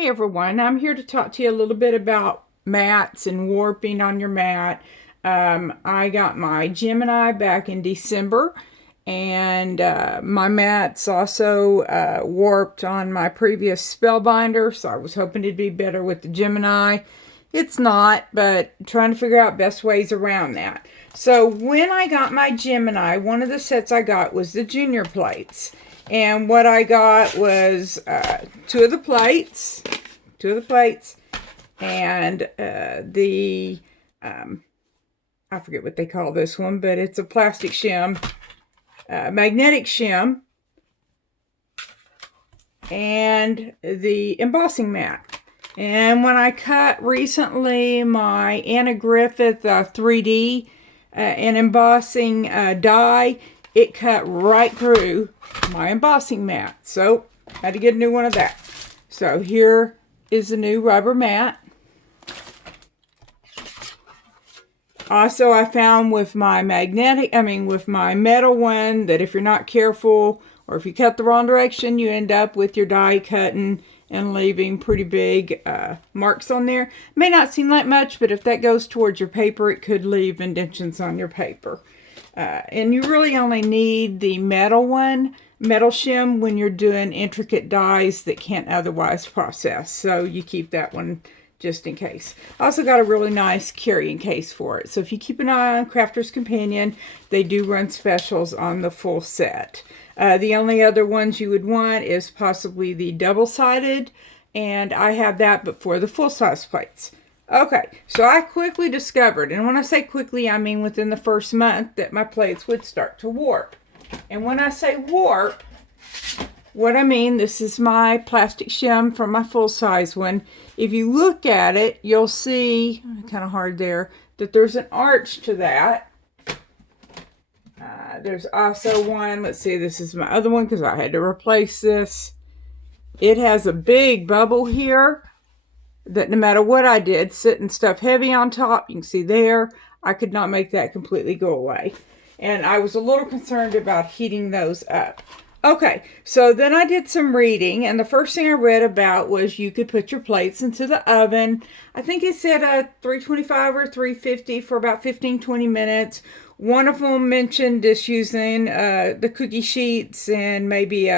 Hey everyone, I'm here to talk to you a little bit about mats and warping on your mat. I got my Gemini back in December, and my mats also warped on my previous Spellbinder, so I was hoping it'd be better with the Gemini. It's not, but trying to figure out best ways around that. So when I got my Gemini, one of the sets I got was the junior plates. And what I got was two of the plates, and I forget what they call this one, but it's a plastic shim, magnetic shim, and the embossing mat. And when I cut recently my Anna Griffith 3D and embossing die, it cut right through my embossing mat. So I had to get a new one of that. So here is the new rubber mat. Also, I found with my with my metal one, that if you're not careful or if you cut the wrong direction, you end up with your die cutting and leaving pretty big marks on there. May not seem like much, but if that goes towards your paper, it could leave indentions on your paper. And you really only need the metal shim, when you're doing intricate dies that can't otherwise process. So you keep that one just in case. I also got a really nice carrying case for it. So if you keep an eye on Crafter's Companion, they do run specials on the full set. The only other ones you would want is possibly the double-sided, and I have that, but for the full-size plates. Okay, so I quickly discovered, and when I say quickly, I mean within the first month, that my plates would start to warp. And when I say warp, what I mean, this is my plastic shim from my full-size one. If you look at it, you'll see, kind of hard there, that there's an arch to that. There's also one, let's see, this is my other one because I had to replace this. It has a big bubble here that no matter what I did, sitting stuff heavy on top, you can see there, I could not make that completely go away. And I was a little concerned about heating those up. Okay, so then I did some reading, and the first thing I read about was you could put your plates into the oven. I think it said 325 or 350 for about 15-20 minutes. One of them mentioned just using the cookie sheets and maybe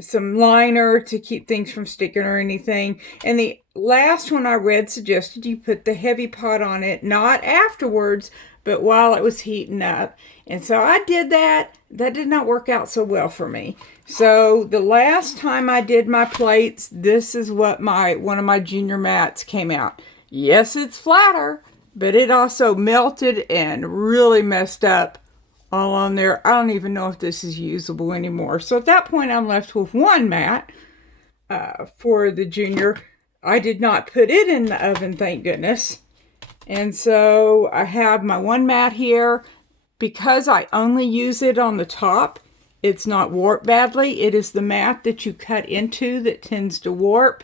some liner to keep things from sticking or anything. And the last one I read suggested you put the heavy pot on it, not afterwards, but while it was heating up. And so I did that. That did not work out so well for me. So the last time I did my plates, this is what one of my junior mats came out. Yes, it's flatter, but it also melted and really messed up all on there. I don't even know if this is usable anymore. So at that point, I'm left with one mat for the junior. I did not put it in the oven, thank goodness. And so I have my one mat here. Because I only use it on the top, it's not warped badly. It is the mat that you cut into that tends to warp.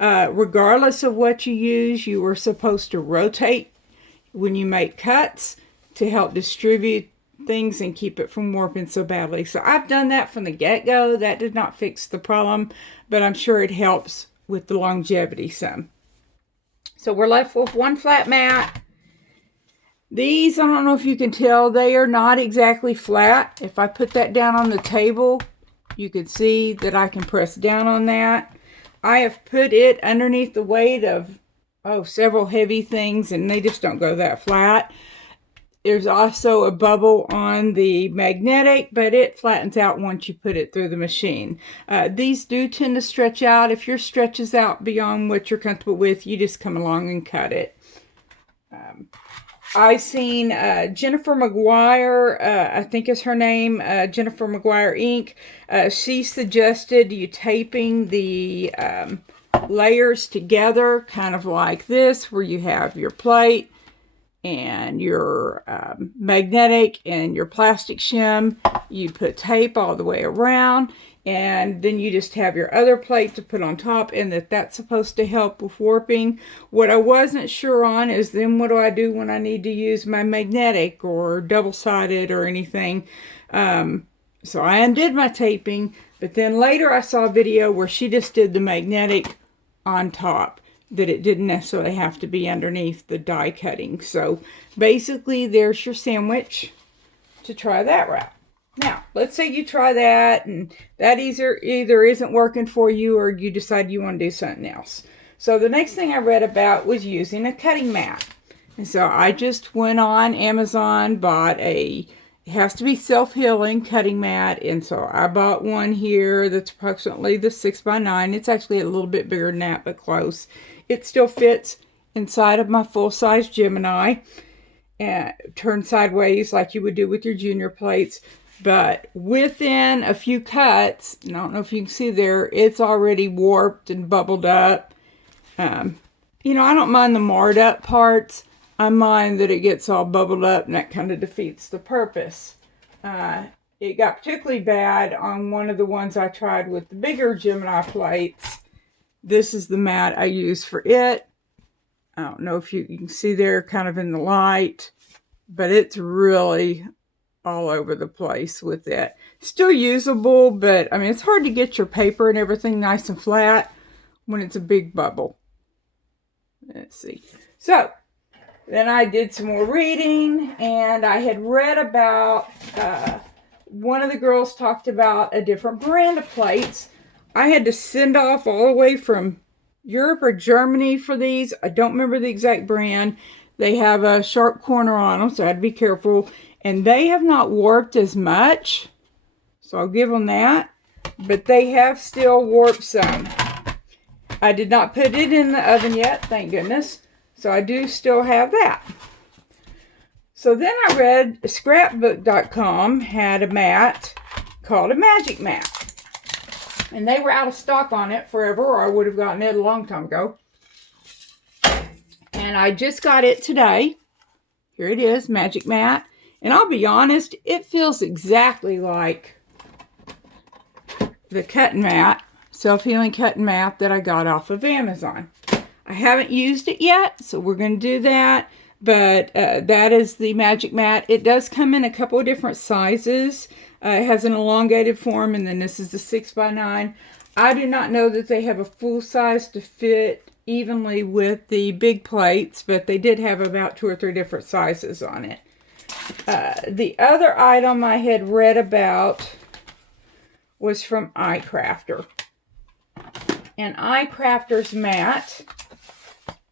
Regardless of what you use, you are supposed to rotate when you make cuts to help distribute things and keep it from warping so badly. So I've done that from the get-go. That did not fix the problem, but I'm sure it helps with the longevity some. So we're left with one flat mat. These, I don't know if you can tell, they are not exactly flat. If I put that down on the table, you can see that I can press down on that. I have put it underneath the weight of several heavy things, and they just don't go that flat. There's also a bubble on the magnetic, but it flattens out once you put it through the machine. These do tend to stretch out. If yours stretches out beyond what you're comfortable with, you just come along and cut it. I've seen Jennifer McGuire, I think is her name, Jennifer McGuire Inc. She suggested you taping the layers together, kind of like this, where you have your plate and your magnetic and your plastic shim. You put tape all the way around, and then you just have your other plate to put on top, and that's supposed to help with warping. What I wasn't sure on is then what do I do when I need to use my magnetic or double-sided or anything. So I undid my taping, But then later I saw a video where she just did the magnetic on top, that it didn't necessarily have to be underneath the die cutting. So basically there's your sandwich to try that route. Now, let's say you try that and that either isn't working for you, or you decide you want to do something else. So the next thing I read about was using a cutting mat. And so I just went on Amazon, bought it has to be self-healing cutting mat. And so I bought one here that's approximately the 6x9. It's actually a little bit bigger than that, but close. It still fits inside of my full-size Gemini, and turned sideways like you would do with your junior plates. But within a few cuts, and I don't know if you can see there, it's already warped and bubbled up. You know, I don't mind the marred up parts. I mind that it gets all bubbled up, and that kind of defeats the purpose. It got particularly bad on one of the ones I tried with the bigger Gemini plates. This is the mat I use for it. I don't know if you can see there kind of in the light, but it's really all over the place with it. Still usable, but I mean, it's hard to get your paper and everything nice and flat when it's a big bubble. Let's see. So then I did some more reading, and I had read about, one of the girls talked about a different brand of plates. I had to send off all the way from Europe or Germany for these. I don't remember the exact brand. They have a sharp corner on them, so I had to be careful. And they have not warped as much, so I'll give them that. But they have still warped some. I did not put it in the oven yet, thank goodness. So I do still have that. So then I read scrapbook.com had a mat called a magic mat. And they were out of stock on it forever, or I would have gotten it a long time ago. And I just got it today. Here it is, magic mat. And I'll be honest, it feels exactly like the cutting mat, self-healing cutting mat that I got off of Amazon. I haven't used it yet, so we're going to do that. But that is the magic mat. It does come in a couple of different sizes. It has an elongated form, and then this is the 6x9. I do not know that they have a full size to fit evenly with the big plates, but they did have about 2 or 3 different sizes on it. The other item I had read about was from iCrafter. And iCrafter's mat,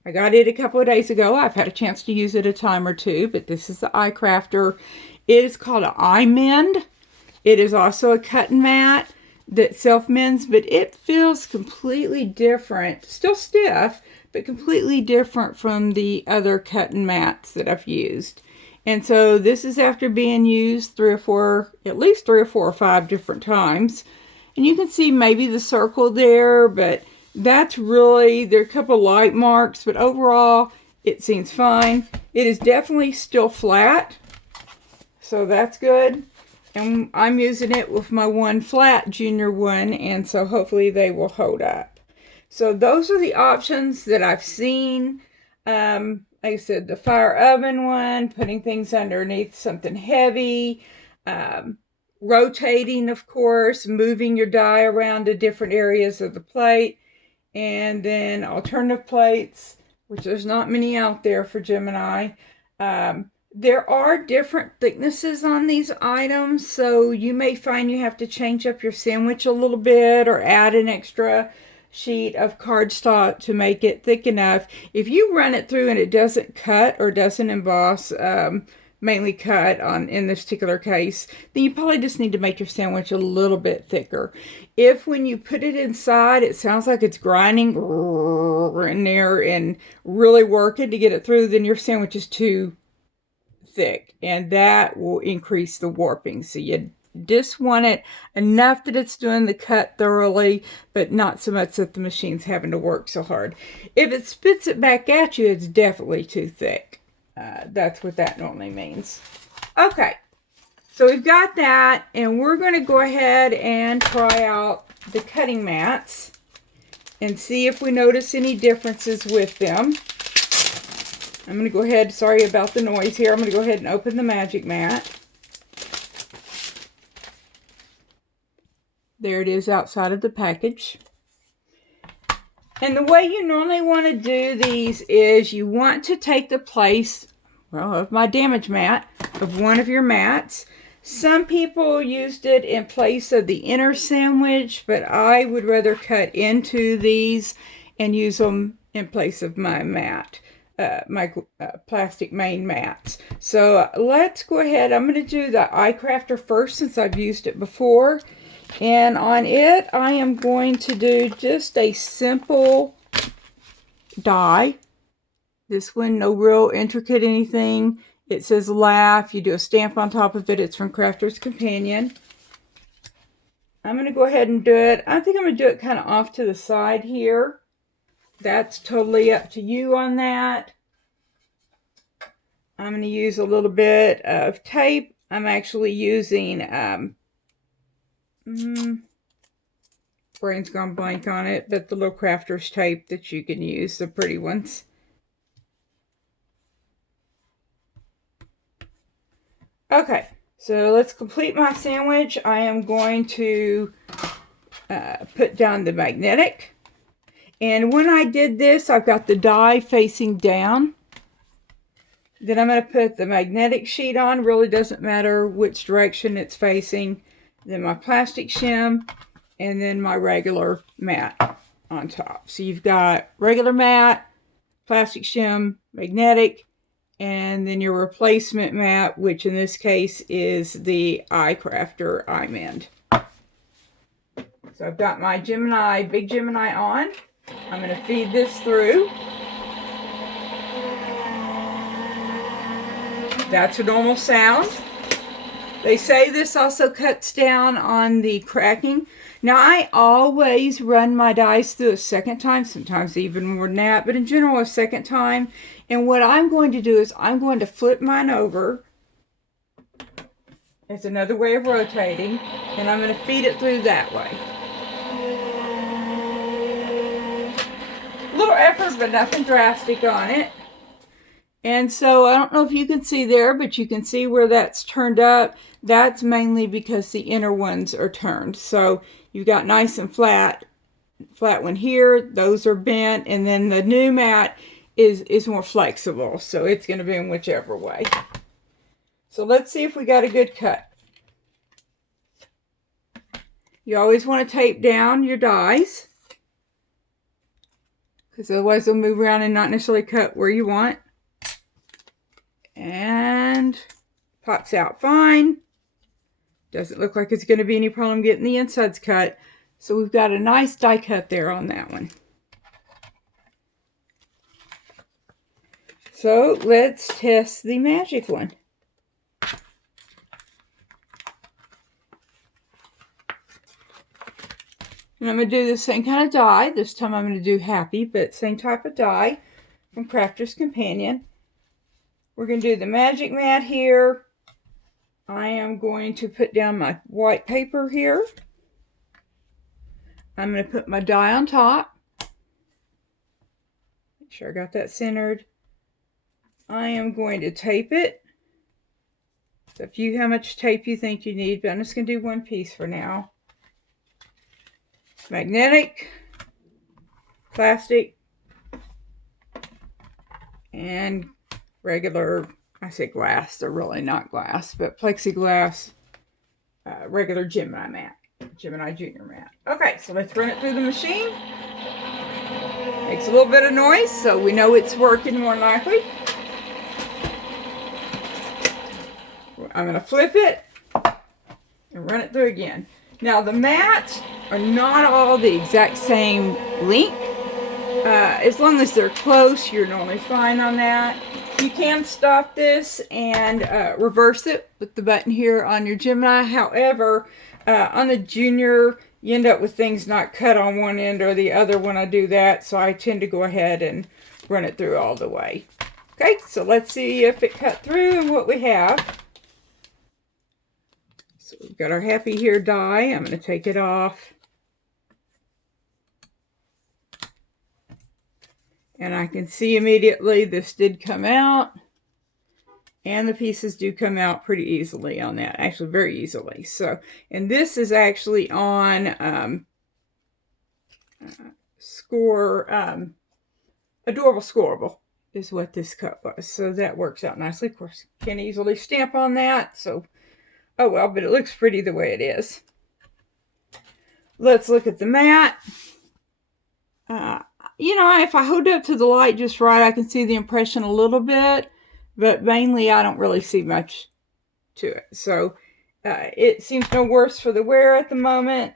I got it a couple of days ago. I've had a chance to use it a time or two, but this is the iCrafter. It is called an iMend. It is also a cutting mat that self-mends, but it feels completely different. Still stiff, but completely different from the other cutting mats that I've used. And so this is after being used at least 3 or 4 or 5 different times. And you can see maybe the circle there, but that's really, there are a couple light marks, but overall it seems fine. It is definitely still flat, so that's good. And I'm using it with my one flat junior one, and so hopefully they will hold up. So those are the options that I've seen. Like I said, the fire oven one, putting things underneath something heavy, rotating, of course, moving your die around to different areas of the plate, and then alternative plates, which there's not many out there for Gemini. There are different thicknesses on these items, so you may find you have to change up your sandwich a little bit or add an extra sheet of cardstock to make it thick enough. If you run it through and it doesn't cut or doesn't emboss, mainly cut in this particular case, then you probably just need to make your sandwich a little bit thicker. If when you put it inside, it sounds like it's grinding in there and really working to get it through, then your sandwich is too thick, and that will increase the warping. So you just want it enough that it's doing the cut thoroughly, but not so much that the machine's having to work so hard. If it spits it back at you, it's definitely too thick. That's what that normally means. Okay, so we've got that, and we're going to go ahead and try out the cutting mats and see if we notice any differences with them. I'm going to go ahead, sorry about the noise here, I'm going to go ahead and open the magic mat. There it is outside of the package. And the way you normally want to do these is you want to take the place, well, of my damage mat, of one of your mats. Some people used it in place of the inner sandwich, but I would rather cut into these and use them in place of my mat, my plastic main mats. So let's go ahead. I'm going to do the eye crafter first since I've used it before. And on it, I am going to do just a simple die. This one, no real intricate anything. It says laugh. You do a stamp on top of it. It's from Crafter's Companion. I'm going to go ahead and do it. I think I'm going to do it kind of off to the side here. That's totally up to you on that. I'm going to use a little bit of tape. I'm actually using brain's gone blank on it, but the little crafter's tape that you can use, the pretty ones. Okay, so let's complete my sandwich. I am going to put down the magnetic. And when I did this, I've got the die facing down. Then I'm going to put the magnetic sheet on. Really doesn't matter which direction it's facing. Then my plastic shim, and then my regular mat on top. So you've got regular mat, plastic shim, magnetic, and then your replacement mat, which in this case is the eye crafter eye mend. So I've got my Gemini, big Gemini on. I'm going to feed this through. That's a normal sound. They say this also cuts down on the cracking. Now, I always run my dies through a second time, sometimes even more than that, but in general, a second time. And what I'm going to do is I'm going to flip mine over. It's another way of rotating, and I'm going to feed it through that way. A little effort, but nothing drastic on it. And so I don't know if you can see there, but you can see where that's turned up. That's mainly because the inner ones are turned. So you've got nice and flat one here. Those are bent. And then the new mat is more flexible. So it's going to be in whichever way. So let's see if we got a good cut. You always want to tape down your dies, because otherwise they'll move around and not necessarily cut where you want. And pops out fine. Doesn't look like it's going to be any problem getting the insides cut. So we've got a nice die cut there on that one. So let's test the magic one. And I'm going to do the same kind of die. This time I'm going to do happy, but same type of die from Crafter's Companion. We're going to do the magic mat here. I am going to put down my white paper here. I'm going to put my die on top. Make sure I got that centered. I am going to tape it. It's up to you how much tape you think you need, but I'm just going to do one piece for now. Magnetic, plastic, and regular, I say glass, they're really not glass, but plexiglass, regular Gemini mat, Gemini Junior mat. Okay, so let's run it through the machine. Makes a little bit of noise, so we know it's working more likely. I'm going to flip it and run it through again. Now the mats are not all the exact same length. As long as they're close, you're normally fine on that. You can stop this and reverse it with the button here on your Gemini. However, on the Junior, you end up with things not cut on one end or the other when I do that. So I tend to go ahead and run it through all the way. Okay, so let's see if it cut through and what we have. So we've got our happy here die. I'm going to take it off. And I can see immediately this did come out. And the pieces do come out pretty easily on that, actually very easily. So, and this is actually on Adorable Scoreable is what this cut was. So that works out nicely. Of course, can easily stamp on that. So, oh well, but it looks pretty the way it is. Let's look at the mat. You know, if I hold it up to the light just right, I can see the impression a little bit. But mainly, I don't really see much to it. So, it seems no worse for the wear at the moment.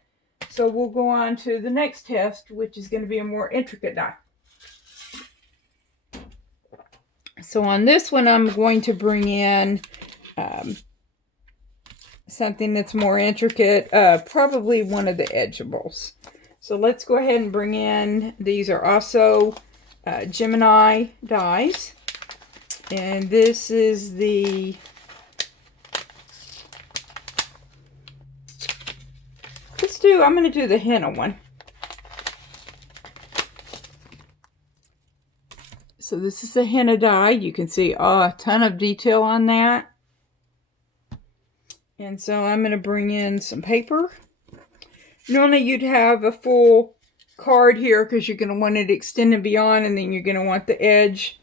So, we'll go on to the next test, which is going to be a more intricate die. So, on this one, I'm going to bring in something that's more intricate, probably one of the edgeables. So, let's go ahead and bring in, these are also Gemini dies. And this is the I'm going to do the henna one. So this is the henna die. You can see a ton of detail on that. And so I'm going to bring in some paper. Normally you'd have a full card here because you're going to want it extended beyond, and then you're going to want the edge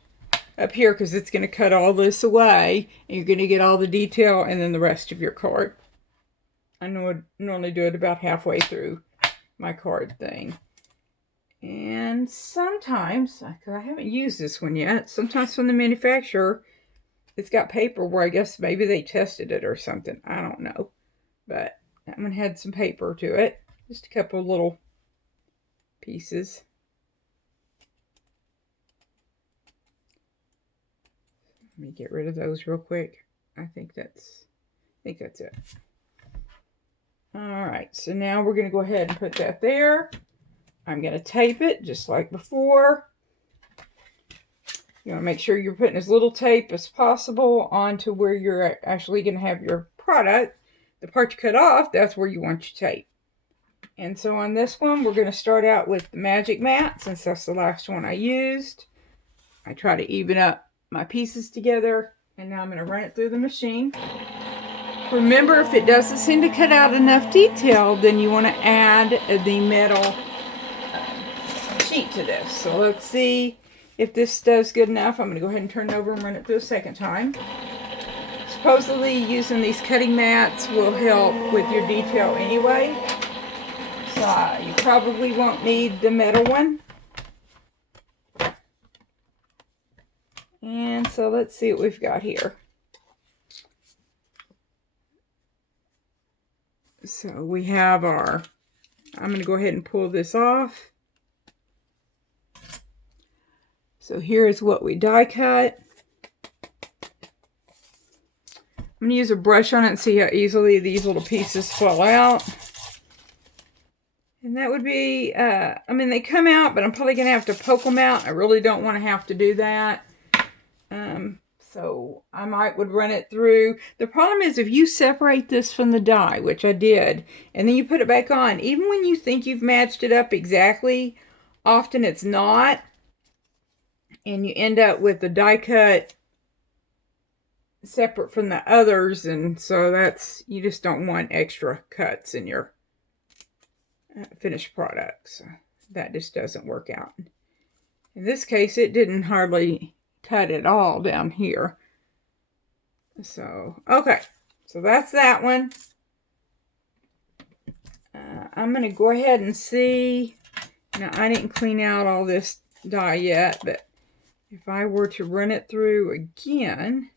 up here because it's going to cut all this away, and you're going to get all the detail and then the rest of your card. I normally do it about halfway through my card thing. And sometimes, because I haven't used this one yet, sometimes from the manufacturer, it's got paper where I guess maybe they tested it or something. I don't know. But that one had some paper to it. Just a couple of little pieces. Let me get rid of those real quick. I think that's it. Alright, so now we're going to go ahead and put that there. I'm going to tape it just like before. You want to make sure you're putting as little tape as possible onto where you're actually going to have your product. The part you cut off, that's where you want your tape. And so on this one, we're going to start out with the magic mat, since that's the last one I used. I try to even up my pieces together, and now I'm going to run it through the machine. Remember, if it doesn't seem to cut out enough detail, then you want to add the metal sheet to this. So let's see if this does good enough. I'm going to go ahead and turn it over and run it through a second time. Supposedly using these cutting mats will help with your detail anyway. So you probably won't need the metal one. And so let's see what we've got here. So we have our, I'm going to go ahead and pull this off. So here's what we die cut. I'm going to use a brush on it and see how easily these little pieces fall out. And that would be, I mean, they come out, but I'm probably going to have to poke them out. I really don't want to have to do that. So I would run it through. The problem is if you separate this from the die, which I did, and then you put it back on, even when you think you've matched it up exactly, often it's not. And you end up with the die cut separate from the others. And so you just don't want extra cuts in your finished product. So that just doesn't work out. In this case, it didn't hardly cut it all down here. So, okay. So that's that one. I'm going to go ahead and see. Now, I didn't clean out all this dye yet, but if I were to run it through again,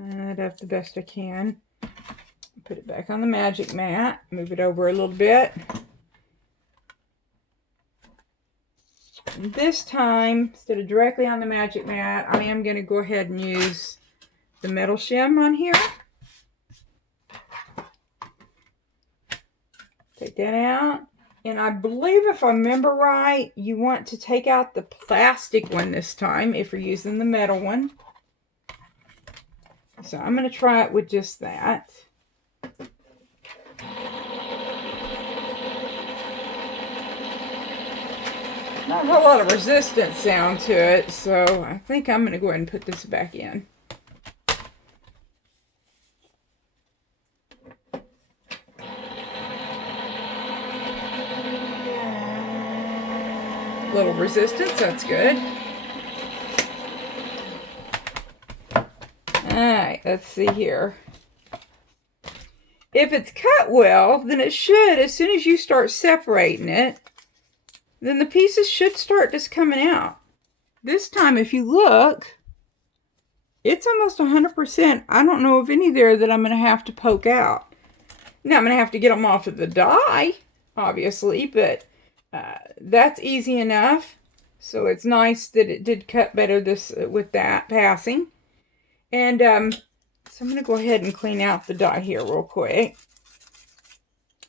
add up the best I can. Put it back on the magic mat. Move it over a little bit. And this time, instead of directly on the magic mat, I am going to go ahead and use the metal shim on here. Take that out. And I believe, if I remember right, you want to take out the plastic one this time if you're using the metal one. So I'm going to try it with just that. Not a whole lot of resistance sound to it, so I think I'm going to go ahead and put this back in. Little resistance, that's good. Alright, let's see here. If it's cut well, then it should, as soon as you start separating it, then the pieces should start just coming out. This time, if you look, it's almost 100%. I don't know of any there that I'm going to have to poke out. Now, I'm going to have to get them off of the die, obviously, but that's easy enough. So it's nice that it did cut better with that passing. And so I'm going to go ahead and clean out the die here real quick.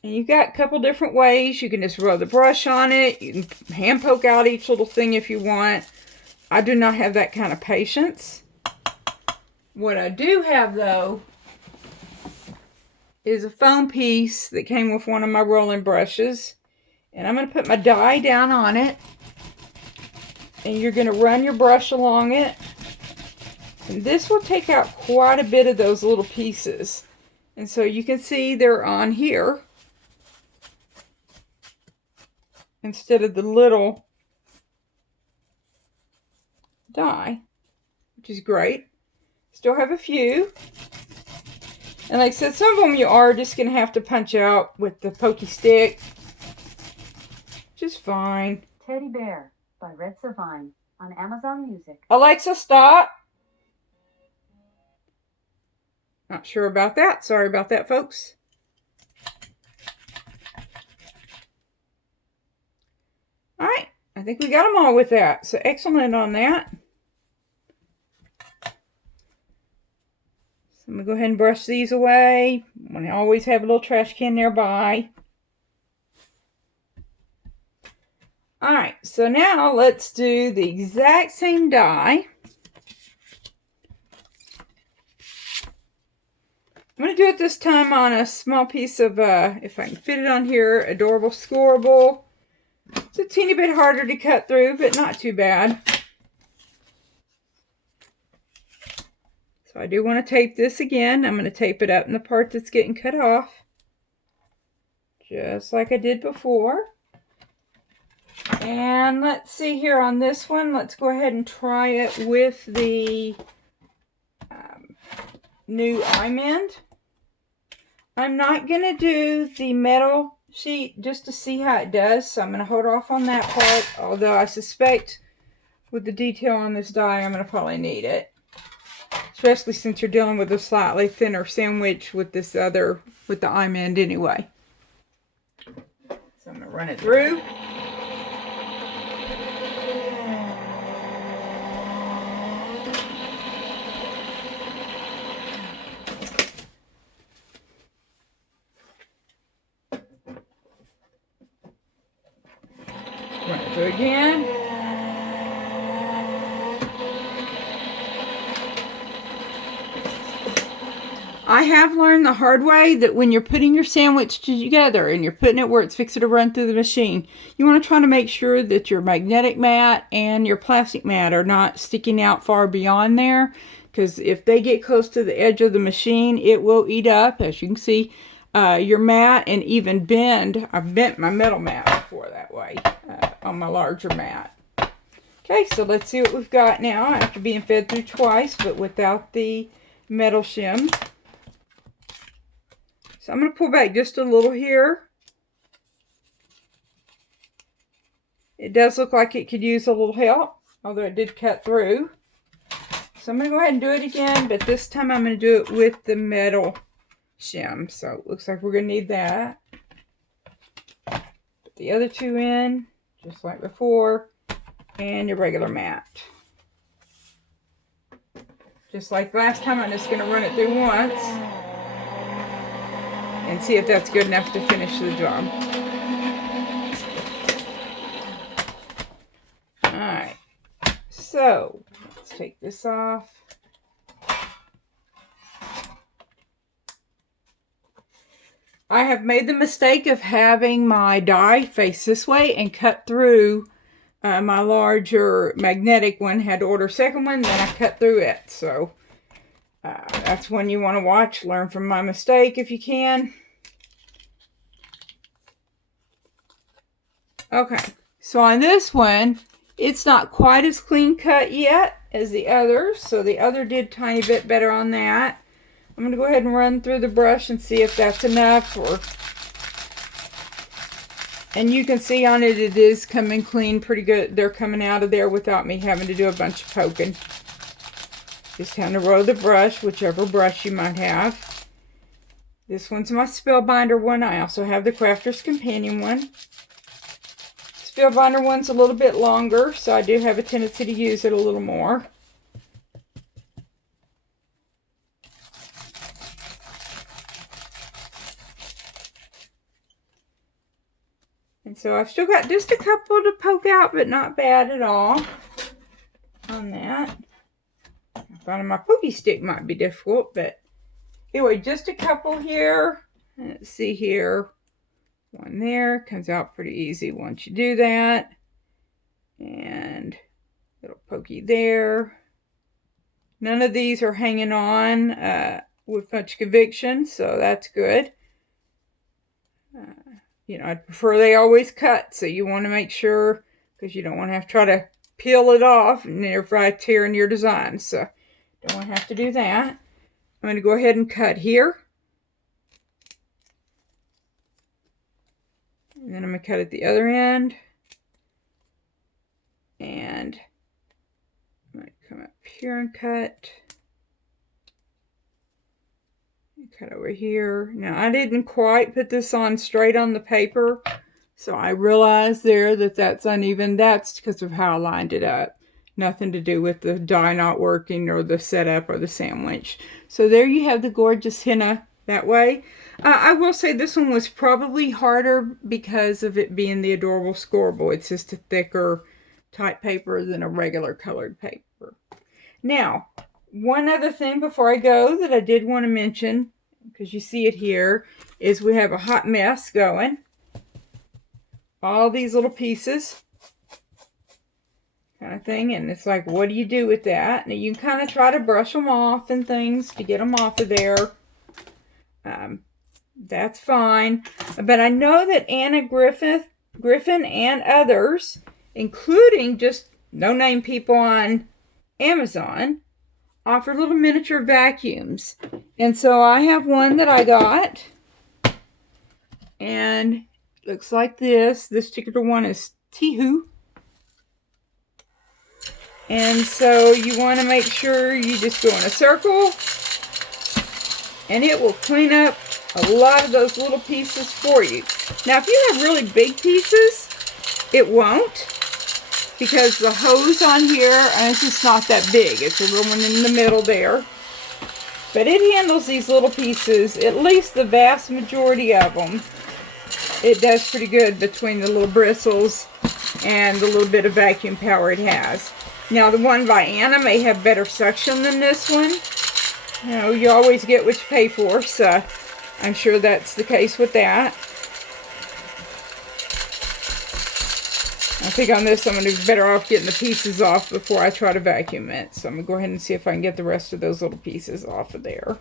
And you've got a couple different ways. You can just rub the brush on it. You can hand poke out each little thing if you want. I do not have that kind of patience. What I do have, though, is a foam piece that came with one of my rolling brushes. And I'm going to put my die down on it. And you're going to run your brush along it. And this will take out quite a bit of those little pieces. And so you can see they're on here, instead of the little die, which is great. Still have a few. And like I said, some of them you are just going to have to punch out with the pokey stick. Just fine. Teddy Bear by Red Savine on Amazon Music. Alexa, stop. Not sure about that. Sorry about that, folks. Alright, I think we got them all with that. So excellent on that. So I'm going to go ahead and brush these away. I always have a little trash can nearby. Alright, so now let's do the exact same die. I'm going to do it this time on a small piece of, if I can fit it on here, Adorable Scoreable. It's a teeny bit harder to cut through, but not too bad. So I do want to tape this again. I'm going to tape it up in the part that's getting cut off, just like I did before. And let's see here on this one. Let's go ahead and try it with the new I-mend. I'm not going to do the metal sheet just to see how it does, so I'm going to hold off on that part, although I suspect with the detail on this die I'm going to probably need it, especially since you're dealing with a slightly thinner sandwich with this other, with the I-mend anyway. So I'm going to run it through. Run it through again. I have learned the hard way that when you're putting your sandwich together and you're putting it where it's fixing to run through the machine, you want to try to make sure that your magnetic mat and your plastic mat are not sticking out far beyond there, because if they get close to the edge of the machine, it will eat up, as you can see, your mat and even bend. I've bent my metal mat before that way on my larger mat. Okay, so let's see what we've got now after being fed through twice, but without the metal shim. So I'm going to pull back just a little here. It does look like it could use a little help, although it did cut through. So I'm going to go ahead and do it again, but this time I'm going to do it with the metal shim. So it looks like we're going to need that. Put the other two in, just like before, and your regular mat. Just like last time, I'm just going to run it through once and see if that's good enough to finish the job. Alright, so let's take this off. I have made the mistake of having my die face this way and cut through my larger magnetic one, had to order a second one, then I cut through it. So that's one you want to watch. Learn from my mistake if you can. Okay, so on this one, it's not quite as clean cut yet as the others. So the other did a tiny bit better on that. I'm going to go ahead and run through the brush and see if that's enough. And you can see on it, it is coming clean pretty good. They're coming out of there without me having to do a bunch of poking. Just kind of roll the brush, whichever brush you might have. This one's my Spellbinder one. I also have the Crafter's Companion one. Spellbinder one's a little bit longer, so I do have a tendency to use it a little more. And so I've still got just a couple to poke out, but not bad at all on that. Finding my pokey stick might be difficult, but anyway, just a couple here. Let's see here. One there. Comes out pretty easy once you do that. And little pokey there. None of these are hanging on with much conviction, so that's good. You know, I'd prefer they always cut, so you want to make sure, because you don't want to have to try to peel it off and thereby tearing your design. So don't want to have to do that. I'm going to go ahead and cut here. And then I'm going to cut at the other end. And I'm going to come up here and cut. Cut over here. Now, I didn't quite put this on straight on the paper, so I realized there that that's uneven. That's because of how I lined it up. Nothing to do with the die not working or the setup or the sandwich. So there you have the gorgeous henna that way. I will say this one was probably harder because of it being the adorable scorable. It's just a thicker type paper than a regular colored paper. Now, one other thing before I go that I did want to mention, because you see it here, is we have a hot mess going. All these little pieces kind of thing, and it's like, what do you do with that? Now you can kind of try to brush them off and things to get them off of there. That's fine. But I know that Anna Griffin and others, including just no-name people on Amazon, offer little miniature vacuums. And so I have one that I got. And it looks like this. This particular one is Tihu. And so you want to make sure you just go in a circle. And it will clean up a lot of those little pieces for you. Now if you have really big pieces, it won't. Because the hose on here, it's just not that big. It's a little one in the middle there. But it handles these little pieces, at least the vast majority of them. It does pretty good between the little bristles and the little bit of vacuum power it has. Now the one by Anna may have better suction than this one. You know, you always get what you pay for, so I'm sure that's the case with that. I think on this I'm going to be better off getting the pieces off before I try to vacuum it. So I'm going to go ahead and see if I can get the rest of those little pieces off of there.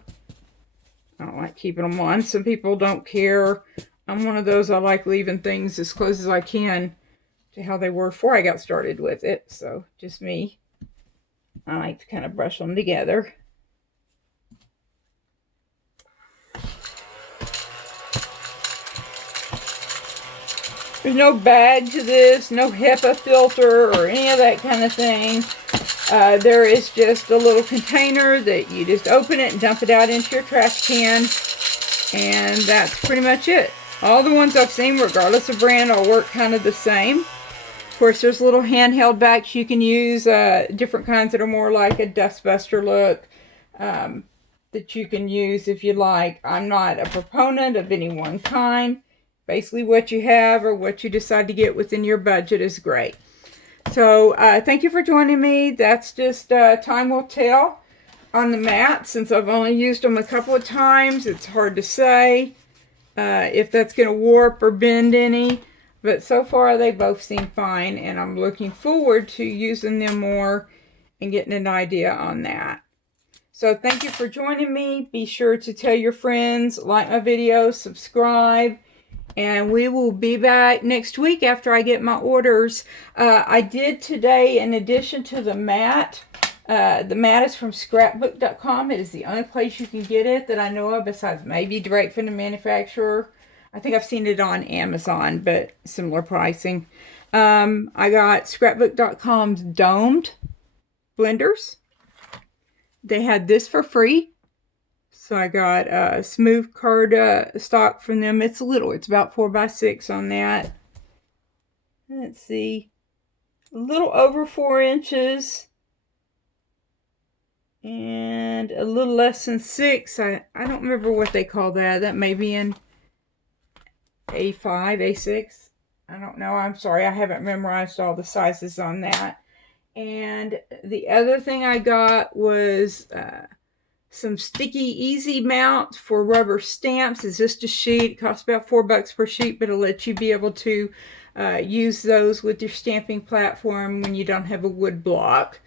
I don't like keeping them on. Some people don't care. I'm one of those, I like leaving things as close as I can to how they were before I got started with it. So just me. I like to kind of brush them together. There's no bag to this, no HEPA filter or any of that kind of thing. There is just a little container that you just open it and dump it out into your trash can. And that's pretty much it. All the ones I've seen, regardless of brand, all work kind of the same. Of course, there's little handheld bags you can use, different kinds that are more like a dustbuster look, that you can use if you like. I'm not a proponent of any one kind. Basically, what you have or what you decide to get within your budget is great. So, thank you for joining me. That's just time will tell on the mat. Since I've only used them a couple of times, it's hard to say if that's going to warp or bend any. But so far, they both seem fine, and I'm looking forward to using them more and getting an idea on that. So thank you for joining me. Be sure to tell your friends, like my videos, subscribe, and we will be back next week after I get my orders. I did today, in addition to the mat is from scrapbook.com. It is the only place you can get it that I know of, besides maybe direct from the manufacturer. I think I've seen it on Amazon, but similar pricing. I got scrapbook.com's domed blenders. They had this for free. So I got a smooth card stock from them. It's little. It's about 4x6 on that. Let's see. A little over 4 inches. And a little less than 6. I don't remember what they call that. That may be in A5, A6. I don't know. I'm sorry. I haven't memorized all the sizes on that. And the other thing I got was some sticky easy mounts for rubber stamps. It's just a sheet. It costs about $4 per sheet, but it'll let you be able to use those with your stamping platform when you don't have a wood block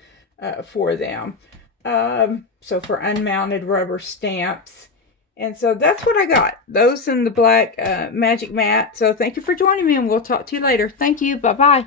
for them. So for unmounted rubber stamps. And so that's what I got. Those and the black magic mat. So thank you for joining me, and we'll talk to you later. Thank you. Bye-bye.